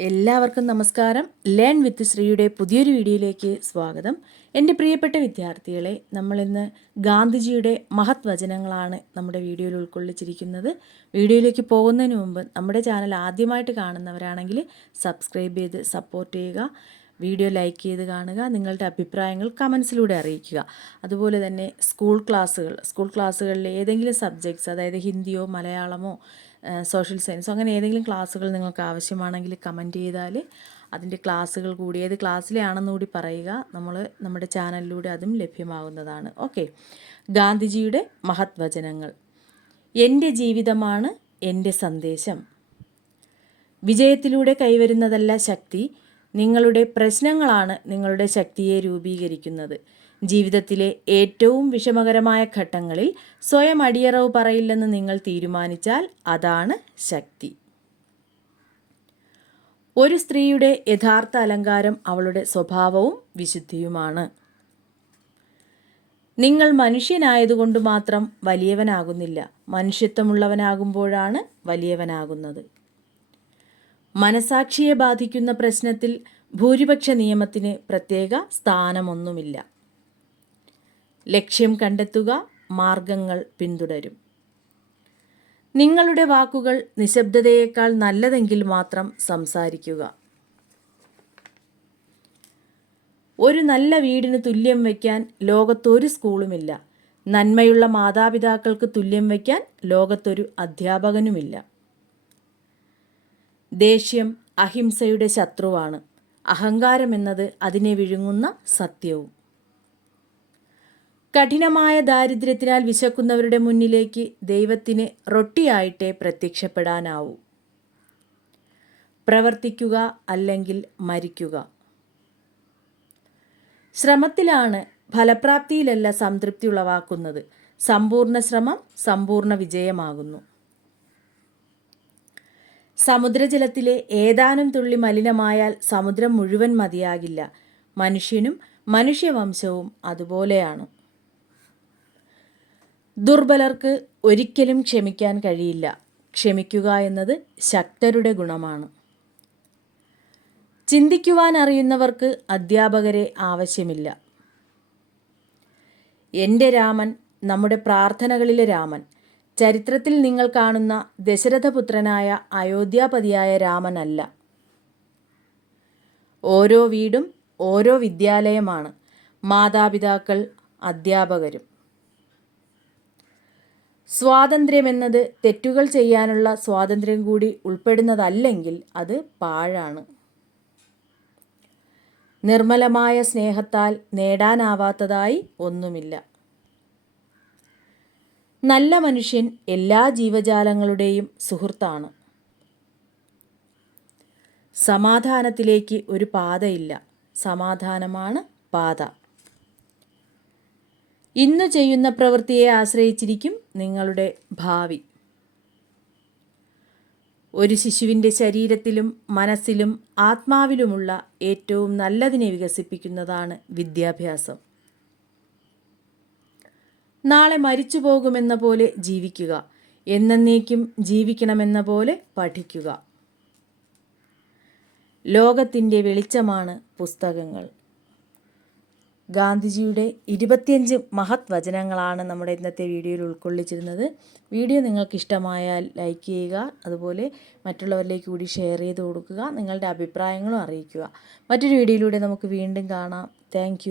എല്ലാവർക്കും നമസ്കാരം. Learn with ശ്രീയുടെ പുതിയൊരു വീഡിയോയിലേക്ക് സ്വാഗതം. എന്റെ പ്രിയപ്പെട്ട വിദ്യാർത്ഥികളെ നമ്മളിന്ന് ഗാന്ധിജിയുടെ മഹത് വചനങ്ങളാണ് നമ്മുടെ വീഡിയോയിൽ ഉൾക്കൊള്ളിച്ചിരിക്കുന്നത്. വീഡിയോയിലേക്ക് പോകുന്നതിന് മുമ്പ് നമ്മുടെ ചാനൽ ആദ്യമായിട്ട് കാണുന്നവരാണെങ്കിൽ സബ്സ്ക്രൈബ് ചെയ്ത് സപ്പോർട്ട് ചെയ്യുക വീഡിയോ ലൈക്ക് ചെയ്ത് കാണുക നിങ്ങളുടെ അഭിപ്രായങ്ങൾ കമൻസിലൂടെ അറിയിക്കുക. അതുപോലെ തന്നെ സ്കൂൾ ക്ലാസ്സുകൾ സ്കൂൾ ക്ലാസ്സുകളിലെ ഏതെങ്കിലും സബ്ജക്ട്സ് അതായത് ഹിന്ദിയോ മലയാളമോ സോഷ്യൽ സയൻസ് അങ്ങനെ ഏതെങ്കിലും ക്ലാസ്സുകൾ നിങ്ങൾക്ക് ആവശ്യമാണെങ്കിൽ കമന്റ് ചെയ്താൽ അതിന്റെ ക്ലാസ്സുകൾ കൂടി ഏത് ക്ലാസ്സിലെ ആണെന്ന് കൂടി പറയുക. നമ്മൾ നമ്മുടെ ചാനലിലൂടെ അതും ലഭ്യമാകുന്നതാണ് ഓക്കെ ഗാന്ധിജിയുടെ മഹത് വചനങ്ങൾ എന്റെ ജീവിതമാണ് എന്റെ സന്ദേശം. വിജയത്തിലൂടെ കൈവരുന്നതല്ല ശക്തി. നിങ്ങളുടെ പ്രശ്നങ്ങളാണ് നിങ്ങളുടെ ശക്തിയെ രൂപീകരിക്കുന്നത്. ജീവിതത്തിലെ ഏറ്റവും വിഷമകരമായ ഘട്ടങ്ങളിൽ സ്വയം അടിയറവ് പറയില്ലെന്ന് നിങ്ങൾ തീരുമാനിച്ചാൽ അതാണ് ശക്തി. ഒരു സ്ത്രീയുടെ യഥാർത്ഥ അലങ്കാരം അവളുടെ സ്വഭാവവും വിശുദ്ധിയുമാണ്. നിങ്ങൾ മനുഷ്യനായതുകൊണ്ട് മാത്രം വലിയവനാകുന്നില്ല. മനുഷ്യത്വമുള്ളവനാകുമ്പോഴാണ് വലിയവനാകുന്നത്. മനസാക്ഷിയെ ബാധിക്കുന്ന പ്രശ്നത്തിൽ ഭൂരിപക്ഷ നിയമത്തിന് പ്രത്യേക സ്ഥാനമൊന്നുമില്ല. ലക്ഷ്യം കണ്ടെത്തുക മാർഗങ്ങൾ പിന്തുടരും. നിങ്ങളുടെ വാക്കുകൾ നിശബ്ദതയേക്കാൾ നല്ലതെങ്കിൽ മാത്രം സംസാരിക്കുക. ഒരു നല്ല വീടിന് തുല്യം വയ്ക്കാൻ ലോകത്തൊരു സ്കൂളുമില്ല. നന്മയുള്ള മാതാപിതാക്കൾക്ക് തുല്യം വയ്ക്കാൻ ലോകത്തൊരു അധ്യാപകനുമില്ല. ദേഷ്യം അഹിംസയുടെ ശത്രുവാണ്. അഹങ്കാരം എന്നത് അതിനെ വിഴുങ്ങുന്ന സത്യവും. കഠിനമായ ദാരിദ്ര്യത്തിനാൽ വിശക്കുന്നവരുടെ മുന്നിലേക്ക് ദൈവത്തിന് റൊട്ടിയായിട്ടേ പ്രത്യക്ഷപ്പെടാനാവൂ. പ്രവർത്തിക്കുക അല്ലെങ്കിൽ മരിക്കുക. ശ്രമത്തിലാണ് ഫലപ്രാപ്തിയിലല്ല സംതൃപ്തി ഉളവാക്കുന്നത്. സമ്പൂർണ ശ്രമം സമ്പൂർണ വിജയമാകുന്നു. സമുദ്രജലത്തിലെ ഏതാനും തുള്ളി മലിനമായാൽ സമുദ്രം മുഴുവൻ മതിയാകില്ല. മനുഷ്യനും മനുഷ്യവംശവും അതുപോലെയാണ്. ദുർബലർക്ക് ഒരിക്കലും ക്ഷമിക്കാൻ കഴിയില്ല. ക്ഷമിക്കുക എന്നത് ശക്തരുടെ ഗുണമാണ്. ചിന്തിക്കുവാൻ അറിയുന്നവർക്ക് അധ്യാപകരെ ആവശ്യമില്ല. എന്റെ രാമൻ നമ്മുടെ പ്രാർത്ഥനകളിലെ രാമൻ ചരിത്രത്തിൽ നിങ്ങൾ കാണുന്ന ദശരഥപുത്രനായ അയോധ്യാപതിയായ രാമനല്ല. ഓരോ വീടും ഓരോ വിദ്യാലയമാണ്. മാതാപിതാക്കൾ അധ്യാപകരും. സ്വാതന്ത്ര്യമെന്നത് തെറ്റുകൾ ചെയ്യാനുള്ള സ്വാതന്ത്ര്യം കൂടി ഉൾപ്പെടുന്നതല്ലെങ്കിൽ അത് പാഴാണ്. നിർമ്മലമായ സ്നേഹത്താൽ നേടാനാവാത്തതായി ഒന്നുമില്ല. നല്ല മനുഷ്യൻ എല്ലാ ജീവജാലങ്ങളുടെയും സുഹൃത്താണ്. സമാധാനത്തിലേക്ക് ഒരു പാതയില്ല. സമാധാനമാണ് പാത. ഇന്ന് ചെയ്യുന്ന പ്രവൃത്തിയെ ആശ്രയിച്ചിരിക്കും നിങ്ങളുടെ ഭാവി. ഒരു ശിശുവിന്റെ ശരീരത്തിലും മനസ്സിലും ആത്മാവിലുമുള്ള ഏറ്റവും നല്ലതിനെ വികസിപ്പിക്കുന്നതാണ് വിദ്യാഭ്യാസം. നാളെ മരിച്ചു പോകുമെന്ന പോലെ ജീവിക്കുക. എന്നേക്കും ജീവിക്കണമെന്ന പോലെ പഠിക്കുക. ലോകത്തിന്റെ വെളിച്ചമാണ് പുസ്തകങ്ങൾ. ഗാന്ധിജിയുടെ ഇരുപത്തിയഞ്ച് മഹത് വചനങ്ങളാണ് നമ്മുടെ ഇന്നത്തെ വീഡിയോയിൽ ഉൾക്കൊള്ളിച്ചിരുന്നത്. വീഡിയോ നിങ്ങൾക്ക് ഇഷ്ടമായാൽ ലൈക്ക് ചെയ്യുക അതുപോലെ മറ്റുള്ളവരിലേക്ക് കൂടി ഷെയർ ചെയ്ത് കൊടുക്കുക നിങ്ങളുടെ അഭിപ്രായങ്ങളും അറിയിക്കുക. മറ്റൊരു വീഡിയോയിലൂടെ നമുക്ക് വീണ്ടും കാണാം. താങ്ക്